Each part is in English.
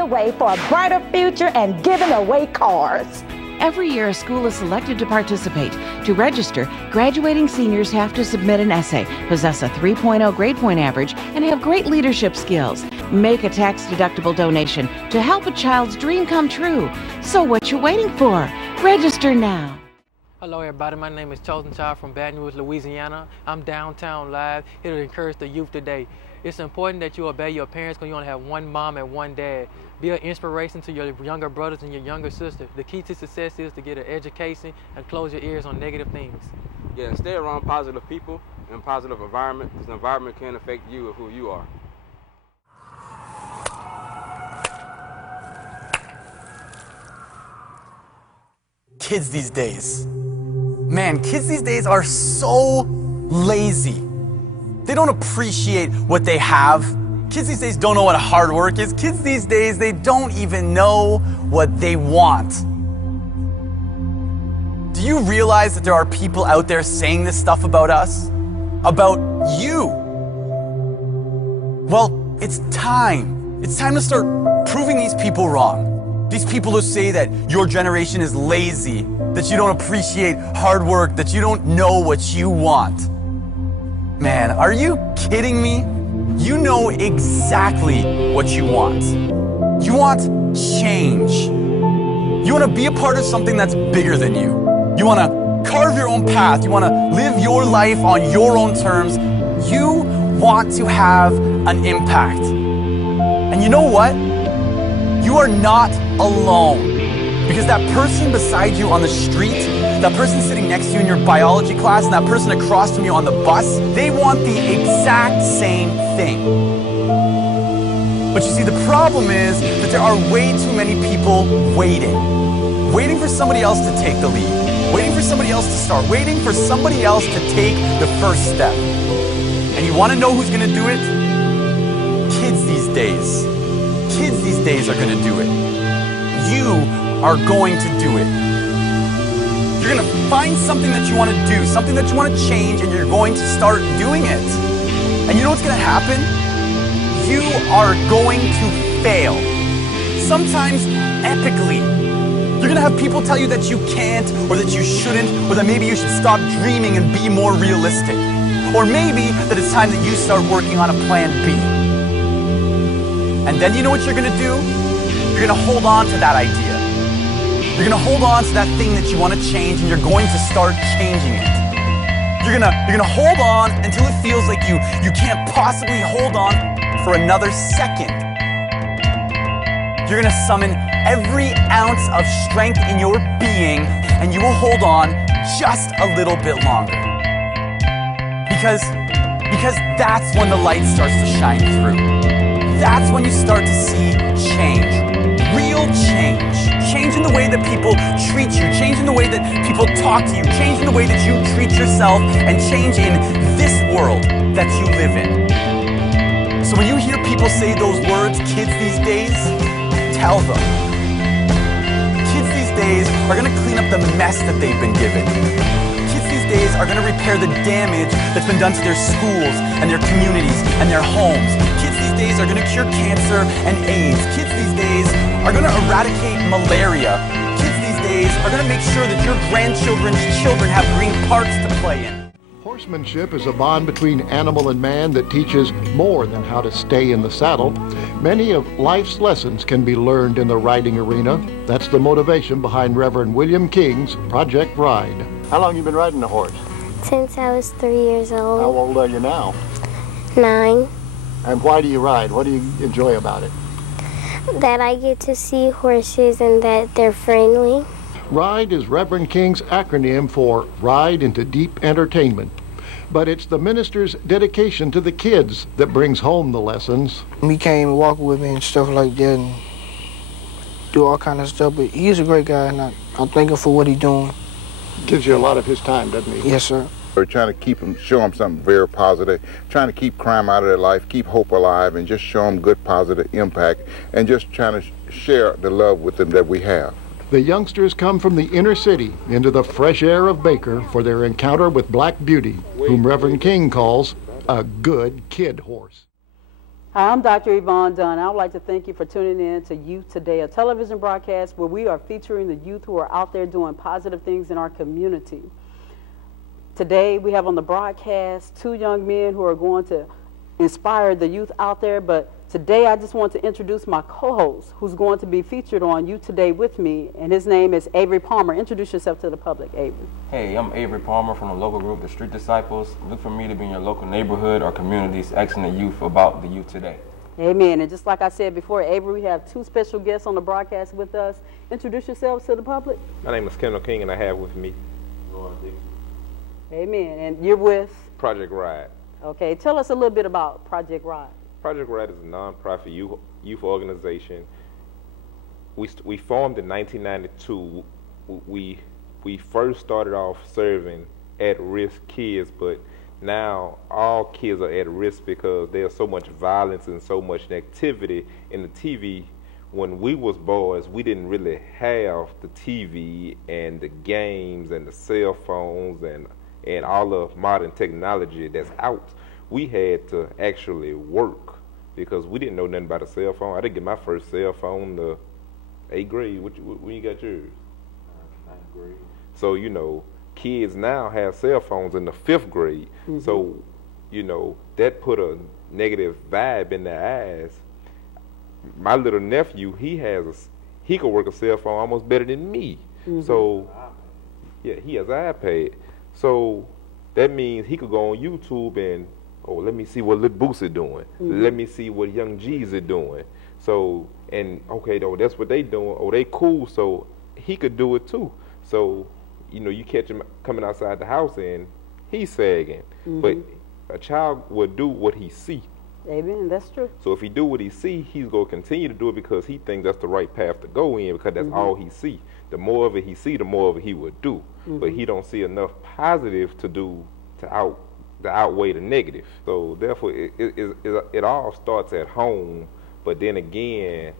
the way for a brighter future and giving away cars. Every year, a school is selected to participate. To register, graduating seniors have to submit an essay, possess a 3.0 grade point average, and have great leadership skills. Make a tax-deductible donation to help a child's dream come true. So what you waiting for? Register now. Hello everybody, my name is Chosen Child from Baton Rouge, Louisiana. I'm downtown live here to encourage the youth today. It's important that you obey your parents because you only have one mom and one dad. Be an inspiration to your younger brothers and your younger sisters. The key to success is to get an education and close your ears on negative things. Yeah, stay around positive people and positive environment because the environment can affect you or who you are. Kids these days. Man, kids these days are so lazy. They don't appreciate what they have. Kids these days don't know what hard work is. Kids these days, they don't even know what they want. Do you realize that there are people out there saying this stuff about us? About you? Well, it's time. It's time to start proving these people wrong. These people who say that your generation is lazy, that you don't appreciate hard work, that you don't know what you want. Man, are you kidding me? You know exactly what you want. You want change. You want to be a part of something that's bigger than you. You want to carve your own path. You want to live your life on your own terms. You want to have an impact. And you know what? You are not alone. Because that person beside you on the street, that person sitting next to you in your biology class, and that person across from you on the bus, they want the exact same thing. But you see, the problem is that there are way too many people waiting for somebody else to take the lead, waiting for somebody else to start, waiting for somebody else to take the first step. And you want to know who's going to do it? Kids these days. Kids these days are going to do it. You are going to do it. You're going to find something that you want to do, something that you want to change, and you're going to start doing it. And you know what's going to happen? You are going to fail. Sometimes epically. You're going to have people tell you that you can't, or that you shouldn't, or that maybe you should stop dreaming and be more realistic. Or maybe that it's time that you start working on a plan B. And then you know what you're going to do? You're going to hold on to that idea. You're going to hold on to that thing that you want to change, and you're going to start changing it. You're gonna hold on until it feels like you can't possibly hold on for another second. You're gonna summon every ounce of strength in your being, and you will hold on just a little bit longer. Because that's when the light starts to shine through. That's when you start to see change. Real change. Change in the way that people treat you. Change in the way that people talk to you. Change in the way that you treat yourself. And change in this world that you live in. So when you hear people say those words, kids these days, tell them. Kids these days are going to clean up the mess that they've been given. Kids these days are going to repair the damage that's been done to their schools and their communities and their homes. Kids these days are going to cure cancer and AIDS. Kids these days are going to eradicate malaria. Kids these days are going to make sure that your grandchildren's children have green parks to play in. Horsemanship is a bond between animal and man that teaches more than how to stay in the saddle. Many of life's lessons can be learned in the riding arena. That's the motivation behind Reverend William King's Project Ride. How long have you been riding a horse? Since I was 3 years old. How old are you now? 9. And why do you ride? What do you enjoy about it? That I get to see horses and that they're friendly. RIDE is Reverend King's acronym for Ride into Deep Entertainment. But it's the minister's dedication to the kids that brings home the lessons. He came and walked with me and stuff like that and do all kind of stuff. But he's a great guy, and I thank him for what he's doing. Gives you a lot of his time, doesn't he? Yes, sir. We're trying to show them something very positive, trying to keep crime out of their life, keep hope alive, and just show them good positive impact, and just trying to share the love with them that we have. The youngsters come from the inner city into the fresh air of Baker for their encounter with Black Beauty, whom Reverend King calls a good kid horse. Hi, I'm Dr. Evonne Dunn. I would like to thank you for tuning in to Youth Today, a television broadcast where we are featuring the youth who are out there doing positive things in our community. Today, we have on the broadcast 2 young men who are going to inspire the youth out there, but today I just want to introduce my co-host who's going to be featured on Youth Today with me, and his name is Avery Palmer. Introduce yourself to the public, Avery. Hey, I'm Avery Palmer from the local group, The Street Disciples. Look for me to be in your local neighborhood or communities asking the youth about the youth today. Amen. And just like I said before, Avery, we have 2 special guests on the broadcast with us. Introduce yourselves to the public. My name is Kendall King, and I have with me Amen. And you're with? Project Ride. Okay. Tell us a little bit about Project Ride. Project Ride is a non-profit youth organization. We formed in 1992. We first started off serving at-risk kids, but now all kids are at risk because there's so much violence and so much negativity in the TV. When we was boys, we didn't really have the TV and the games and the cell phones and all the modern technology that's out. We had to actually work because we didn't know nothing about a cell phone. I didn't get my first cell phone in the 8th grade. When you got yours? 9th grade. So, you know, kids now have cell phones in the 5th grade. Mm-hmm. So, you know, that put a negative vibe in their eyes. My little nephew, he could work a cell phone almost better than me. Mm-hmm. So, yeah, he has an iPad. So that means he could go on YouTube and, oh, let me see what Lil Boosie doing. Mm-hmm. Let me see what Young G's are doing. So, and okay, though, that's what they doing. Oh, they cool. So he could do it too. So, you know, you catch him coming outside the house and he's sagging. Mm-hmm. But a child will do what he see. Amen. That's true. So if he do what he see, he's going to continue to do it because he thinks that's the right path to go in because that's mm-hmm. all he see. The more of it he see, the more of it he would do. Mm-hmm. But he don't see enough positive to do to outweigh the negative. So therefore, it all starts at home. But then again,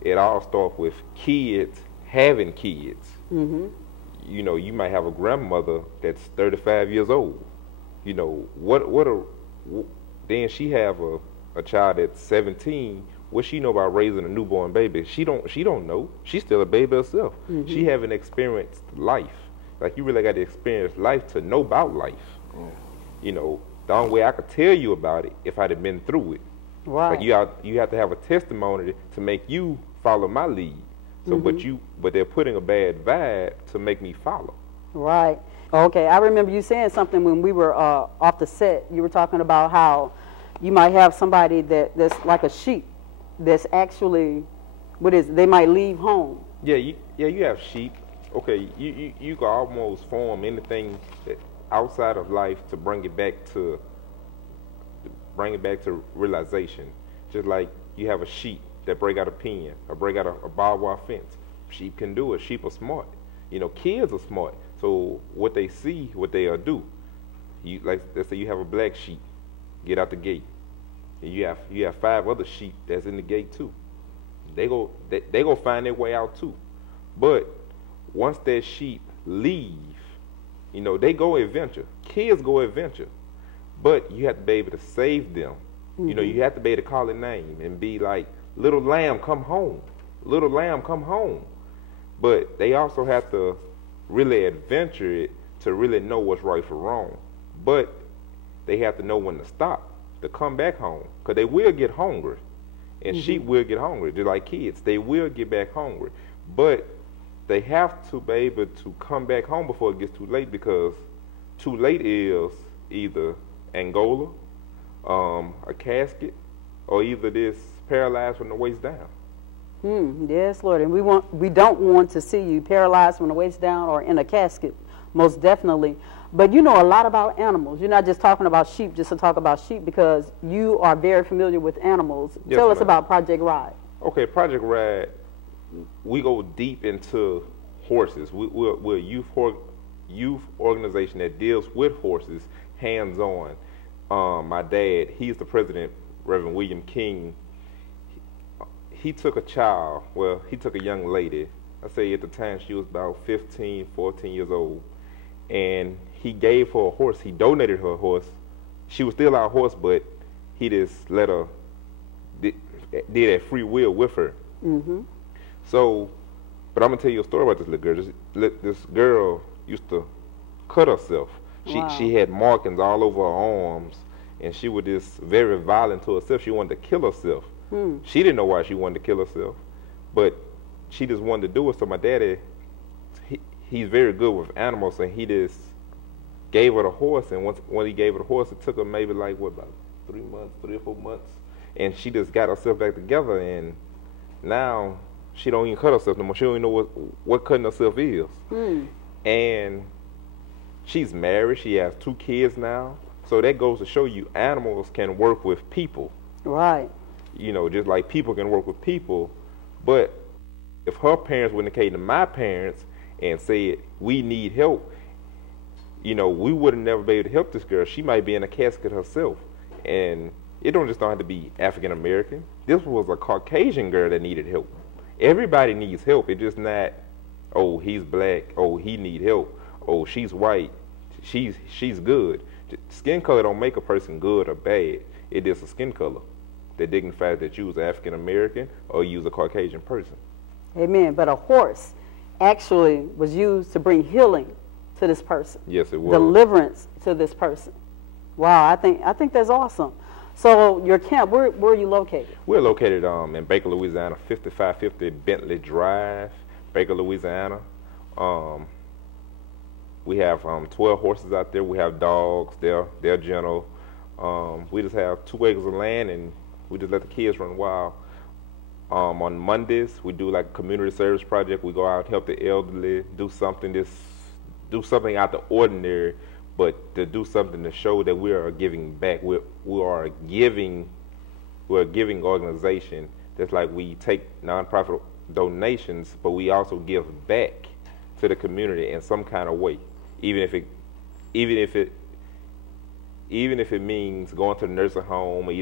it all starts with kids having kids. Mm-hmm. You know, you might have a grandmother that's 35 years old. You know, then she have a child that's 17. What she know about raising a newborn baby? She don't know. She's still a baby herself. Mm-hmm. She haven't experienced life. Like, you really got to experience life to know about life. Mm. You know, the only way I could tell you about it if I'd have been through it. Right. Like, you have to have a testimony to make you follow my lead. So, mm-hmm. but they're putting a bad vibe to make me follow. Right. Okay. I remember you saying something when we were off the set. You were talking about how you might have somebody that's like a sheep. That's actually, they might leave home. Yeah, you have sheep. Okay, you can almost form anything outside of life to bring it back to realization. Just like you have a sheep that break out a pen or break out a barbed wire fence. Sheep can do it. Sheep are smart. You know, kids are smart. So what they see, what they'll do. Let's say you have a black sheep, get out the gate. And you have 5 other sheep that's in the gate too. They go find their way out too. But once that sheep leave, you know, they go adventure. Kids go adventure. But you have to be able to save them. Mm-hmm. You know, you have to be able to call a name and be like, little lamb, come home. Little lamb, come home. But they also have to really adventure it to really know what's right from wrong. But they have to know when to stop, to come back home, because they will get hungry, and mm-hmm. sheep will get hungry. They're like kids. They will get back hungry, but they have to be able to come back home before it gets too late, because too late is either Angola, a casket, or either this paralyzed from the waist down. Yes, Lord, and we don't want to see you paralyzed from the waist down or in a casket, most definitely. But you know a lot about animals. You're not just talking about sheep just to talk about sheep, because you are very familiar with animals. Yes, Tell us about Project Ride. Okay, Project Ride, we go deep into horses. We're a youth organization that deals with horses hands-on. My dad, he's the president, Reverend William King. He took he took a young lady. I say at the time she was about 15, 14 years old. And he gave her a horse. He donated her a horse. She was still our horse, but he just let her did at free will with her. So, but I'm gonna tell you a story about this little girl. This girl used to cut herself. She had markings all over her arms, and she was just very violent to herself. She wanted to kill herself. She didn't know why she wanted to kill herself, but she just wanted to do it. So my daddy, he's very good with animals, and he just gave her the horse. And once he gave her the horse, it took her maybe like about 3 or 4 months, and she just got herself back together. And now she don't even cut herself no more. She don't even know what cutting herself is. And she's married. She has 2 kids now. So that goes to show you animals can work with people. Right. You know, just like people can work with people. But if her parents wouldn't have came to my parents and said, we need help, you know, we would have never been able to help this girl. She might be in a casket herself. And it don't have to be African American. This was a Caucasian girl that needed help. Everybody needs help. It's just not, oh, he's black, oh, he need help, oh, she's white, she's good. Skin color don't make a person good or bad. It is a skin color that dignifies that you was African American or you was a Caucasian person. Amen. But a horse actually was used to bring healing to this person. Yes, it was. Deliverance to this person. Wow, I think that's awesome. So your camp, where are you located? We're located in Baker, Louisiana, 5550 Bentley Drive, Baker, Louisiana. We have 12 horses out there. We have dogs. They're gentle. We just have 2 acres of land, and we just let the kids run wild. On Mondays, we do like a community service project. We go out and help the elderly, do something out the ordinary, but to do something to show that we are giving back. We are a giving organization. That's like we take nonprofit donations, but we also give back to the community in some kind of way, even if it means going to the nursing home, or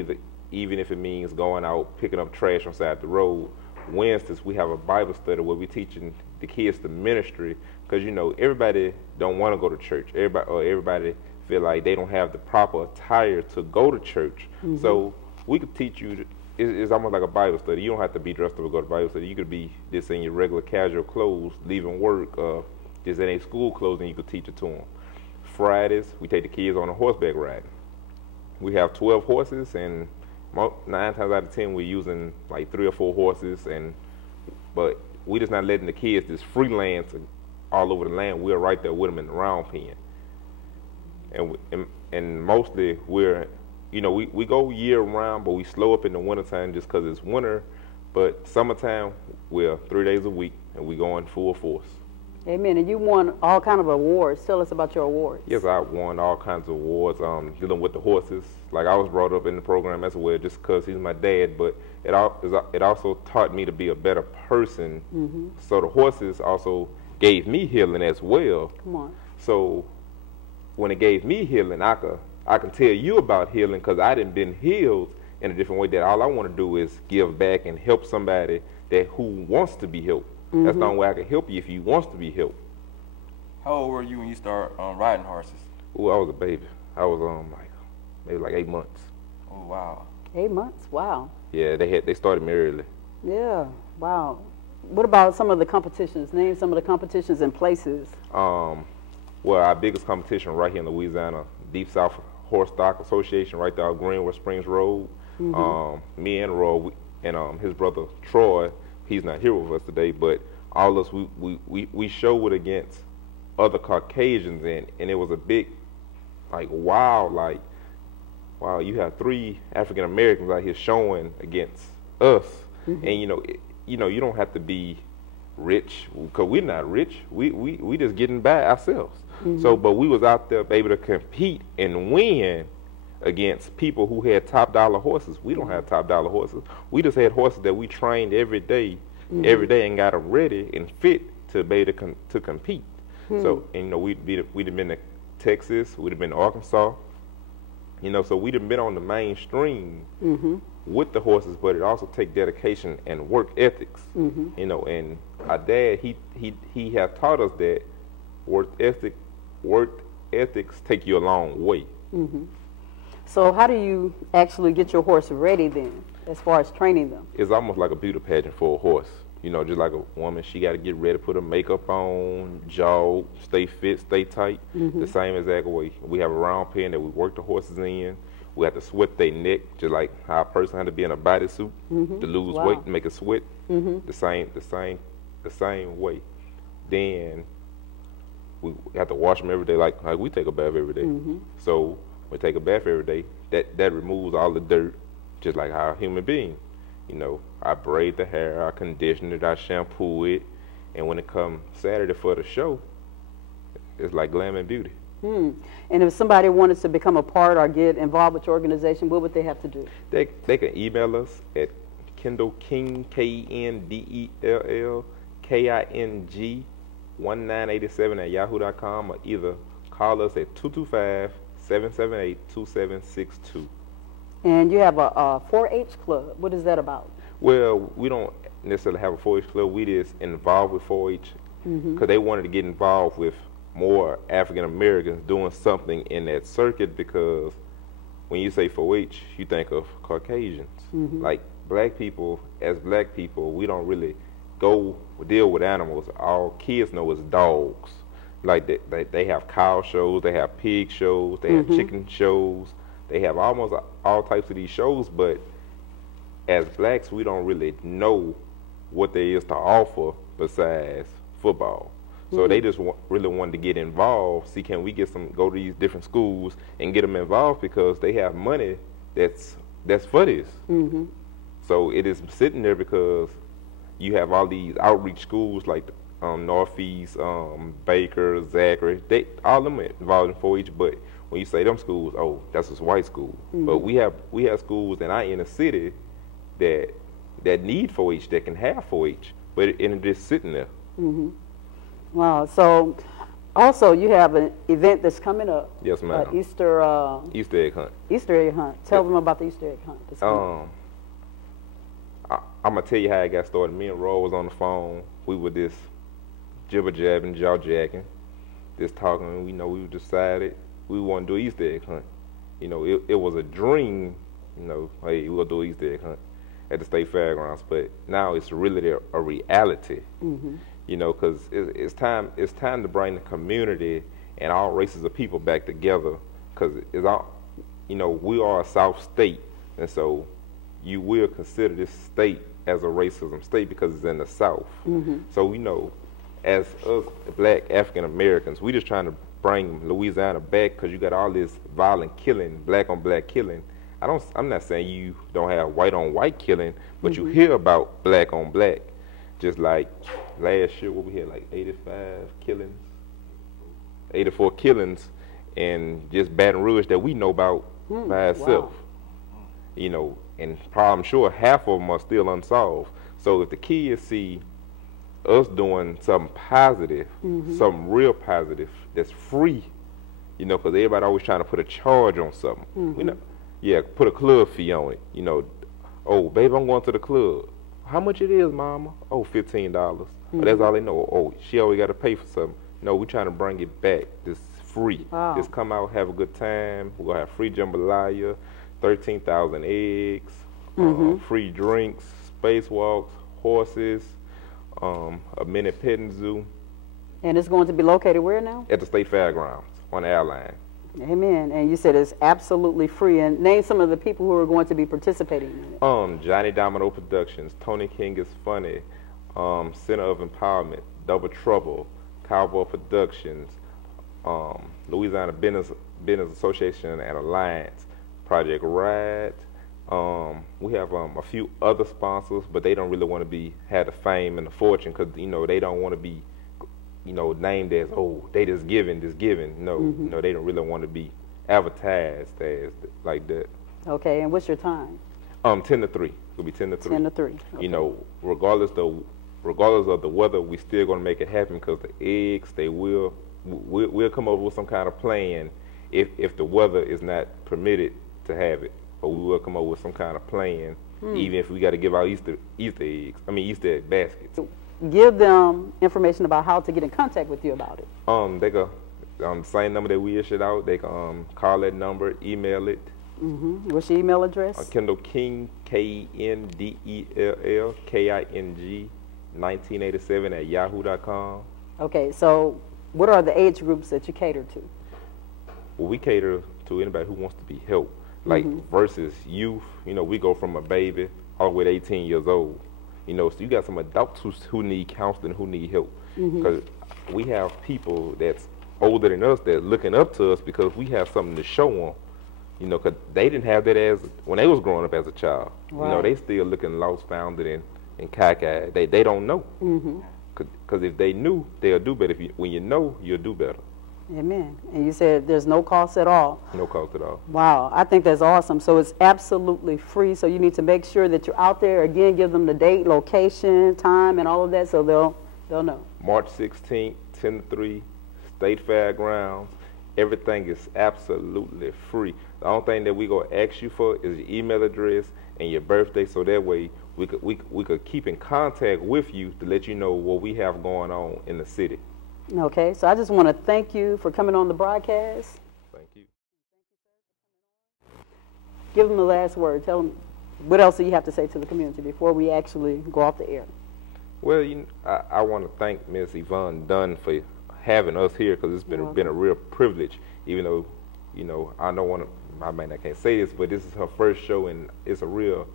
even if it means going out picking up trash on the side of the road. Wednesdays we have a Bible study where we're teaching the kids the ministry, because you know everybody don't want to go to church. Everybody feel like they don't have the proper attire to go to church. So we could teach you. It's almost like a Bible study. You don't have to be dressed up to go to Bible study. You could be just in your regular casual clothes, leaving work, just in a school clothes, and you could teach it to them. Fridays we take the kids on a horseback ride. We have 12 horses, and 9 times out of 10 we're using like 3 or 4 horses, but we just not letting the kids just freelance all over the land. We're right there with them in the round pen, and mostly we're, you know, we go year round, but we slow up in the wintertime just because it's winter. But summertime we're 3 days a week, and we go in full force. Amen. And you won all kind of awards. Tell us about your awards. Yes, I won all kinds of awards dealing with the horses. Like, I was brought up in the program as well just because he's my dad, but it also taught me to be a better person. So the horses also gave me healing as well. Come on. So when it gave me healing, I can tell you about healing, because I done been healed in a different way, that all I want to do is give back and help somebody who wants to be helped. That's the only way I can help you, if you wants to be helped. How old were you when you started riding horses? Oh, I was a baby. I was maybe like 8 months. Oh, wow. 8 months, wow. Yeah, they started me early. Yeah, wow. What about some of the competitions? Name some of the competitions and places. Well, our biggest competition right here in Louisiana, Deep South Horse Stock Association, right there on Greenwood Springs Road. Me and Roy and his brother Troy, he's not here with us today, but all of us, we showed it against other Caucasians, and it was a big, wow, you have 3 African Americans out here showing against us. And you don't have to be rich, because we're not rich. We just getting by ourselves. So, but we was out there able to compete and win against people who had top dollar horses. We don't have top dollar horses. We just had horses that we trained every day, and got them ready and fit to be able to compete. So, and, we'd have been to Texas, we'd have been to Arkansas. So we'd have been on the mainstream with the horses, but it also takes dedication and work ethics. And our dad, he had taught us that work ethics take you a long way. So how do you actually get your horse ready then? as far as training them? It's almost like a beauty pageant for a horse. You know, just like a woman, she got to get ready, put her makeup on, jog, stay fit, stay tight. The same exact way. We have a round pen that we work the horses in. We have to sweat their neck, just like how a person had to be in a bodysuit to lose weight and make it sweat. The same way. Then we have to wash them every day, like we take a bath every day. So we take a bath every day. That removes all the dirt, just like how a human being. You know, I braid the hair, I condition it, I shampoo it, and when it comes Saturday for the show, it's like glam and beauty. And if somebody wanted to become a part or get involved with your organization, what would they have to do? They can email us at Kendall King, KENDELL KING 1987 at yahoo.com, or either call us at 225-778-2762. And you have a 4-H club. What is that about? Well, we don't necessarily have a 4-H club. We just involved with 4-H because they wanted to get involved with more African Americans doing something in that circuit, because when you say 4-H, you think of Caucasians. Like black people, as black people, we don't really go deal with animals. All kids know is dogs. Like they have cow shows, they have pig shows, they have chicken shows. They have almost all types of these shows, but as blacks, we don't really know what there is to offer besides football. So they just really wanted to get involved, see can we go to these different schools and get them involved, because they have money that's for this. So it is sitting there because you have all these outreach schools like Northeast, Baker, Zachary, all of them are involved in 4-H, but when you say them schools, oh, that's just white school. But we have schools in our inner city that need 4-H, that can have 4-H, but it's just sitting there. Wow. So also you have an event that's coming up. Yes, ma'am. Easter egg hunt. Easter egg hunt. Tell them about the Easter egg hunt. I'm gonna tell you how I got started. Me and Roy was on the phone. We were just jibber jabbing, jaw jacking, just talking. We decided we want to do Easter egg hunt. You know, it was a dream. You know, hey, we'll do Easter egg hunt at the state fairgrounds. But now it's really a reality. You know, because it's time to bring the community and all races of people back together. Because it's all, you know, we are a South state, and so you will consider this state as a racism state because it's in the South. So we know, as us black African Americans, we just trying to bring Louisiana back, because you got all this violent killing, black on black killing. I'm not saying you don't have white on white killing, but you hear about black on black. Just like last year, what we had, like 84 killings, and just Baton Rouge that we know about by itself. You know, and I'm sure half of them are still unsolved. So if the kids see us doing something positive, something real positive, that's free, you know, because everybody always trying to put a charge on something. You know, put a club fee on it. You know, oh, baby, I'm going to the club. How much it is, mama? Oh, $15. Oh, that's all they know. Oh, she always got to pay for something. No, we're trying to bring it back. This free. Just come out, have a good time. We're going to have free jambalaya, 13,000 eggs, free drinks, spacewalks, horses, a mini petting zoo. And it's going to be located where now? At the State Fairgrounds on the airline. Amen. And you said it's absolutely free. And name some of the people who are going to be participating in it. Johnny Domino Productions, Tony King is Funny, Center of Empowerment, Double Trouble, Cowboy Productions, Louisiana Business Association and Alliance, Project Ride. We have a few other sponsors, but they don't really want to have the fame and the fortune, because you know they don't want to be, you know, named as, oh, they just giving. No, no, they don't really want to be advertised as like that. Okay, and what's your time? 10 to 3. It'll be 10 to 3. 10 to 3. Okay. You know, regardless of the weather, we still gonna make it happen, because the eggs, we'll come up with some kind of plan if the weather is not permitted to have it. But we will come up with some kind of plan, even if we got to give out Easter egg baskets. Give them information about how to get in contact with you about it. They go, same number that we issued out. They can call that number, email it, What's your email address? Kendall King, KNDELL, 1987 at yahoo.com. Okay, so what are the age groups that you cater to? Well, we cater to anybody who wants to be helped. Like versus youth, you know, we go from a baby all the way to 18 years old. You know, so you got some adults who need counseling, who need help. Because we have people that's older than us that's looking up to us because we have something to show them. You know, because they didn't have that when they was growing up as a child. Right. You know, they still looking lost, founded, and cockeyed. They don't know. Because if they knew, they'll do better. When you know, you'll do better. Amen. And you said there's no cost at all. No cost at all. Wow, I think that's awesome. So it's absolutely free. So you need to make sure that you're out there. Again, give them the date, location, time, and all of that, so they'll know. March 16th, 10 to 3, State Fairgrounds. Everything is absolutely free. The only thing that we gonna ask you for is your email address and your birthday, so that way we could keep in contact with you to let you know what we have going on in the city. Okay, so I just want to thank you for coming on the broadcast. Thank you. Give them the last word. Tell them what else do you have to say to the community before we actually go off the air. Well, I want to thank Ms. Evonne Dunn for having us here, because it's been a real privilege. Even though, you know, I can't say this, but this is her first show, and it's a real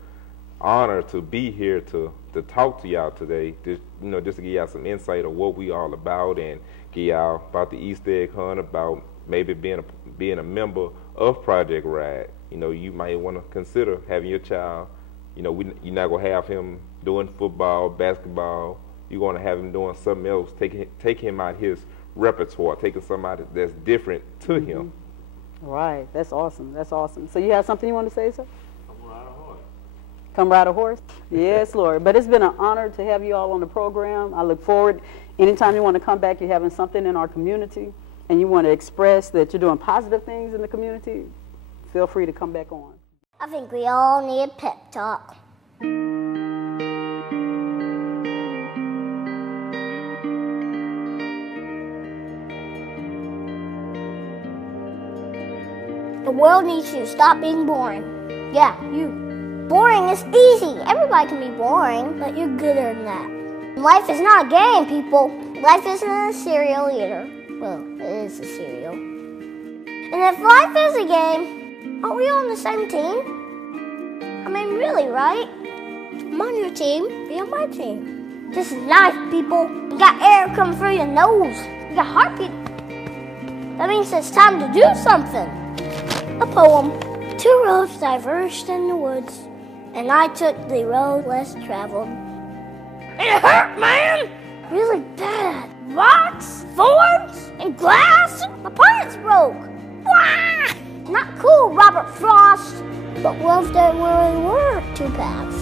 honor to be here to talk to y'all today. Just to give y'all some insight of what we all about, and give y'all about the Easter egg hunt, about maybe being a member of Project Ride. You know, you might want to consider having your child. You know, you're not gonna have him doing football, basketball. You're gonna have him doing something else. Take him out his repertoire, taking somebody that's different to him. Right, that's awesome. That's awesome. So you have something you want to say, sir? Come ride a horse? Yes, Lord. But it's been an honor to have you all on the program. I look forward, anytime you want to come back, you're having something in our community, and you want to express that you're doing positive things in the community, feel free to come back on. I think we all need a pep talk. The world needs you to stop being boring. Yeah, you. Boring is easy. Everybody can be boring, but you're gooder than that. Life is not a game, people. Life isn't a cereal either. Well, it is a cereal. And if life is a game, are we on the same team? I mean, really, right? I'm on your team, be on my team. This is life, people. You got air coming through your nose. You got heartbeat. That means it's time to do something. A poem. Two roads diverged in the woods, and I took the road less traveled. It hurt, man! Really bad. Rocks, thorns, and glass. My pants broke. Wah! Not cool, Robert Frost. But what if there really were two paths?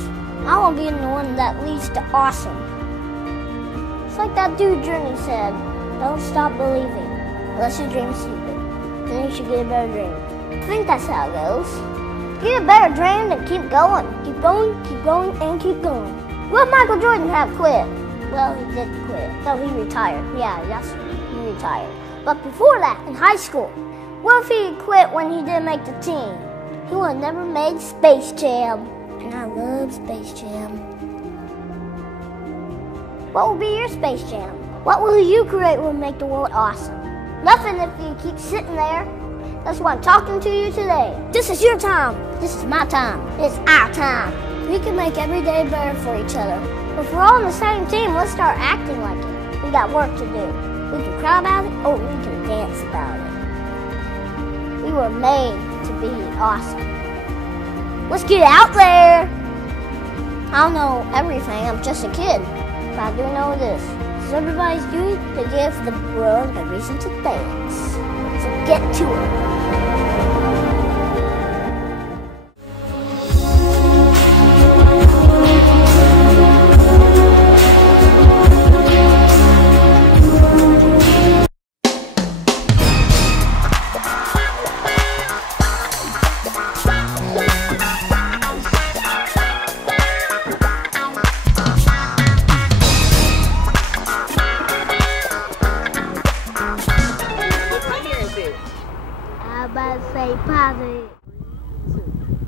I want to be the one that leads to awesome. It's like that dude Journey said, don't stop believing unless your dream's stupid. Then you should get a better dream. I think that's how it goes. Get a better dream and keep going. Keep going, and keep going. Will Michael Jordan have quit? Well, he did quit. No, he retired. Yeah, he retired. But before that, in high school, what if he quit when he didn't make the team? He would have never made Space Jam. And I love Space Jam. What will be your Space Jam? What will you create will make the world awesome? Nothing if you keep sitting there. That's why I'm talking to you today. This is your time. This is my time. It's our time. We can make every day better for each other. If we're all on the same team, let's start acting like it. We got work to do. We can cry about it, or we can dance about it. We were made to be awesome. Let's get out there. I don't know everything. I'm just a kid. But I do know this. It's everybody's duty to give the world a reason to dance. So get to it.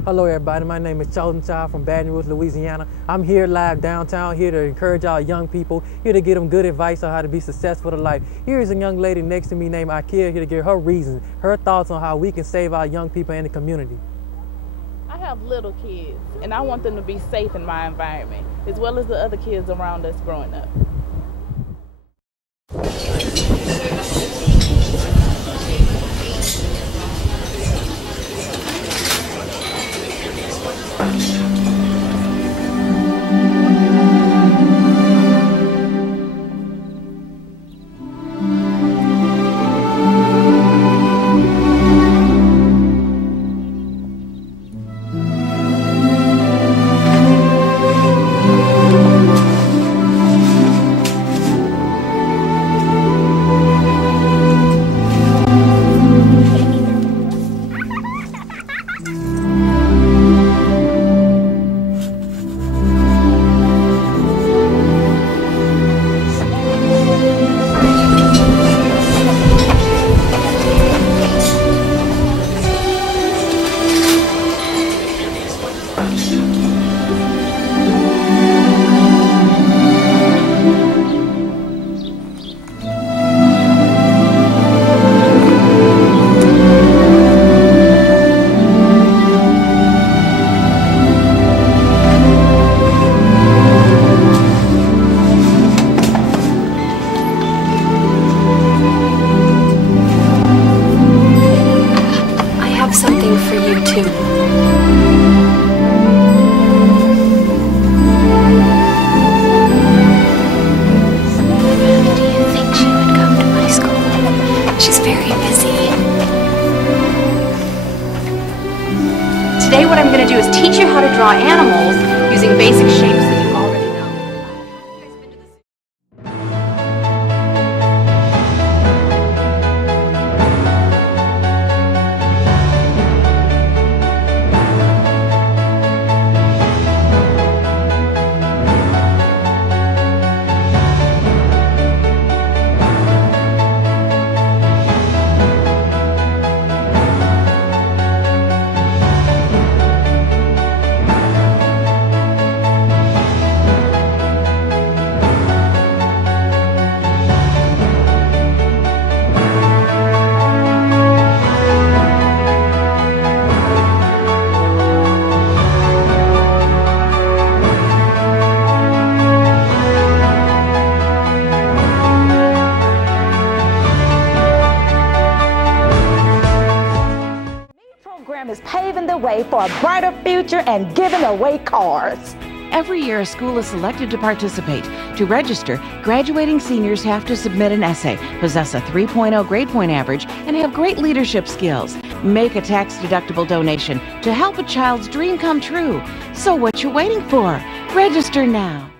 Hello everybody, my name is Chosen Child from Baton Rouge, Louisiana. I'm here live downtown, here to encourage our young people, here to give them good advice on how to be successful in life. Here is a young lady next to me named Ikea, here to give her reasons, her thoughts on how we can save our young people and the community. I have little kids, and I want them to be safe in my environment, as well as the other kids around us growing up. Today what I'm going to do is teach you how to draw animals using basic shapes that you already know. Is paving the way for a brighter future and giving away cars. Every year, a school is selected to participate. To register, graduating seniors have to submit an essay, possess a 3.0 grade point average, and have great leadership skills. Make a tax-deductible donation to help a child's dream come true. So what you waiting for? Register now.